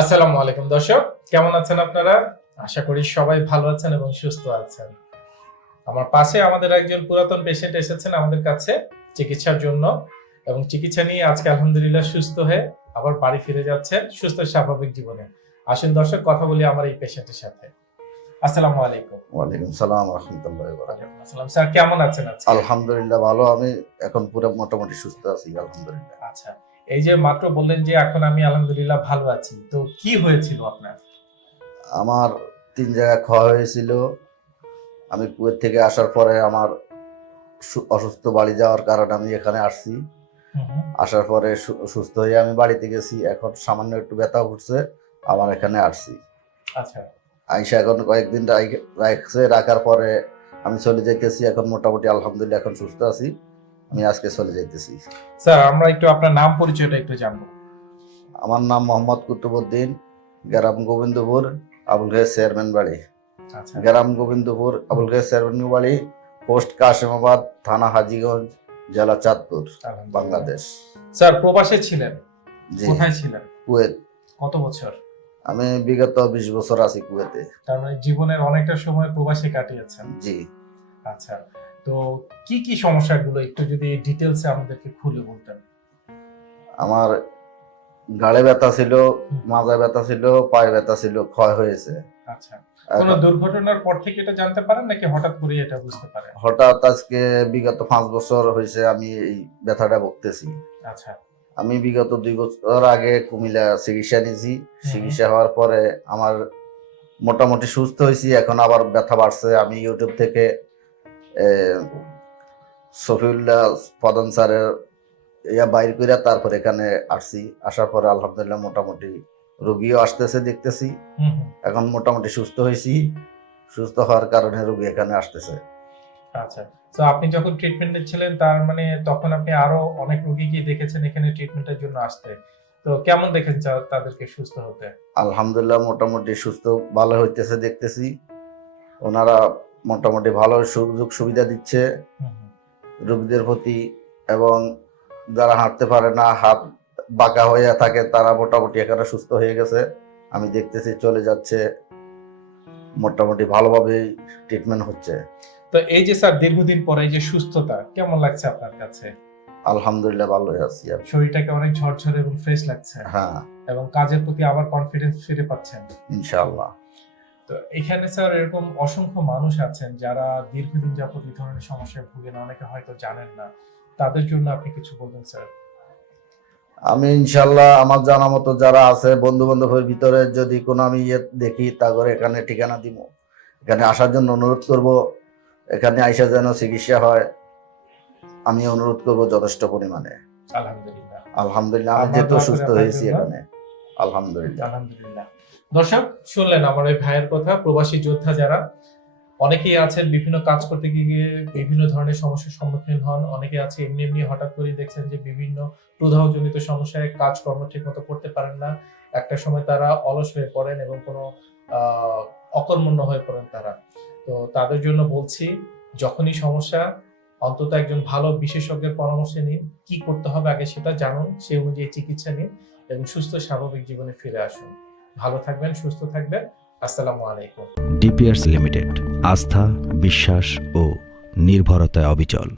আসসালামু আলাইকুম দর্শক কেমন আছেন আপনারা? আশা করি সবাই ভালো আছেন এবং সুস্থ আছেন। আমার পাশে আমাদের একজন পুরাতন পেশেন্ট এসেছেন আমাদের কাছে চিকিৎসার জন্য এবং চিকিৎসা নিয়ে আজকে আলহামদুলিল্লাহ সুস্থ হয়ে আবার বাড়ি ফিরে যাচ্ছেন সুস্থ স্বাভাবিক জীবনে। আসুন দর্শক কথা বলি আমার এই পেশেন্টের সাথে। আসসালামু আলাইকুম। ওয়ালাইকুম সালাম রহমতুল্লাহ ওয়ালাইকুম আসসালাম। স্যার কেমন আছেন আজকে? আলহামদুলিল্লাহ ভালো। আমি এখন পুরো মোটামুটি সুস্থ আছি আলহামদুলিল্লাহ। আচ্ছা। এই যে মাত্র বললেন যে এখন আমি আলহামদুলিল্লাহ ভালো আছি তো কি হয়েছিল আপনার? আমার তিন জায়গায় খাওয়া হয়েছিল। আমি কুয়েত থেকে আসার পরে আমার অসুস্থ বাড়ি যাওয়ার কারণে আমি এখানে আসছি। আসার পরে সুস্থ হয়ে আমি বাড়িতে গেছি। এখন সামান্য একটু ব্যথা উঠছে আবার এখানে আসছি। আচ্ছা। আইসা এখন কয়েকদিন রাখছে রাখার পরে আমি চলে যাইতেছি। এখন মোটামুটি আলহামদুলিল্লাহ এখন সুস্থ আছি। আমি আজকে চলে যাইতেছি। স্যার আমরা একটু আপনার নাম পরিচয়টা একটু জানব। আমার নাম মোহাম্মদ কুতুবুদ্দিন গ্রাম গোবিন্দপুর আবুল গায়ের চেয়ারম্যান বাড়ি। আচ্ছা। গ্রাম গোবিন্দপুর আবুল গায়ের চেয়ারম্যান বাড়ি পোস্ট কাশিমাবাদ থানা হাজিগঞ্জ জেলা চাঁদপুর বাংলাদেশ। স্যার প্রবাসে ছিলেন? জি। কোথায় ছিলেন? কুয়েত। কত বছর? আমি বিগত বিশ বছর আছি কুয়েতে। তার মানে জীবনের অনেকটা সময় প্রবাসে কাটিয়েছেন। জি। আচ্ছা। তো কি কি সমস্যাগুলো একটু যদি ডিটেলসে আমাদেরকে খুলে বলতেন। আমার গাড়ে ব্যথা ছিল মাজায় ব্যথা ছিল পায়ে ব্যথা ছিল ক্ষয় হয়েছে। আচ্ছা। কোনো দুর্ঘটনার পর থেকে এটা জানতে পারেন নাকি হঠাৎ করে এটা বুঝতে পারেন? হঠাৎ আজকে বিগত পাঁচ বছর হয়েছে আমি এই ব্যথাটা ভুগতেছি। আচ্ছা। আমি বিগত দুই বছর আগে কুমিল্লা চিকিৎসা নিয়েছি। চিকিৎসা হওয়ার পরে আমার মোটামুটি সুস্থ হয়েছি এখন আবার ব্যথা বাড়ছে। আমি ইউটিউব থেকে সফিউল্লাহ প্রধান স্যারের ইয়া বাইর করে তারপর এখানে আসছি। আসার পরে আলহামদুলিল্লাহ মোটামুটি রোগীও আসতেছে দেখতেছি। এখন মোটামুটি সুস্থ হয়েছি। সুস্থ হওয়ার কারণে রুগী এখানে আসতেছে। আচ্ছা। তো আপনি যখন ট্রিটমেন্টে ছিলেন তার মানে তখন আপনি আরও অনেক রোগীকে দেখেছেন এখানে ট্রিটমেন্টের জন্য আসতে। তো কেমন দেখেন তাদেরকে সুস্থ হতে? আলহামদুলিল্লাহ মোটামুটি সুস্থ ভালো হইতেছে দেখতেছি। ওনারা মোটামুটি ভালো সুযোগ সুবিধা দিচ্ছে। রোগীদের প্রতি এবং যারা হাঁটতে পারে না হাত বাঁকা হয়ে থাকে তারা মোটামুটি এখানে সুস্থ হয়ে গেছে। আমি দেখতেছি চলে যাচ্ছে। মোটামুটি ভালোভাবে ট্রিটমেন্ট হচ্ছে। তো এই যে স্যার দীর্ঘদিন পরে এই যে সুস্থতা কেমন লাগছে আপনার কাছে? আলহামদুলিল্লাহ ভালো আছি। শরীরটাকে অনেক ঝরঝরে এবং ফ্রেশ লাগছে। হ্যাঁ। এবং কাজের প্রতি আবার কনফিডেন্স ফিরে পাচ্ছেন। ইনশাআল্লাহ। তো এখানে স্যার এরকম অসংখ্য মানুষ আছেন যারা দীর্ঘদিন যাবত এই ধরনের সমস্যায় ভুগেন অনেকে হয়তো জানেন না। তাদের জন্য আপনি কিছু বলবেন স্যার? আমি ইনশাল্লাহ আমার জানা মতো যারা আছে বন্ধু বান্ধবের ভিতরে যদি কোনো আমি ইয়ে দেখি তা করে এখানে ঠিকানা দিব এখানে আসার জন্য অনুরোধ করব। এখানে আইসা যেন চিকিৎসা হয়। আমি অনুরোধ করব যথেষ্ট পরিমাণে। আলহামদুলিল্লাহ। আলহামদুলিল্লাহ আমি যেহেতু সুস্থ হয়েছি এখানে। আলহামদুলিল্লাহ। আলহামদুলিল্লাহ। দর্শক, শুনলেন আমার ওই ভাইয়ের কথা, প্রবাসী যোদ্ধা যারা। অনেকেই আছেন, বিভিন্ন কাজ করতে গিয়ে বিভিন্ন ধরনের সমস্যার সম্মুখীন হন। অনেকে আছে, এমনি এমনি হঠাৎ করে দেখছেন যে বিভিন্ন প্রদাহজনিত সমস্যায় কাজকর্ম ঠিক মতো করতে পারেন না। একটা সময় তারা অলস হয়ে পড়েন এবং কোনো অকর্মণ্য হয়ে পড়েন তারা। তো তাদের জন্য বলছি, যখনই সমস্যা, অন্তত একজন ভালো বিশেষজ্ঞের পরামর্শ নিন। কি করতে হবে আগে সেটা জানুন সেই অনুযায়ী চিকিৎসা নিন এবং সুস্থ স্বাভাবিক জীবনে ফিরে আসুন। ভালো থাকবেন সুস্থ থাকবেন। আসসালামু আলাইকুম। ডিপিয়ার্স লিমিটেড আস্থা বিশ্বাস ও নির্ভরতায় অবিচল।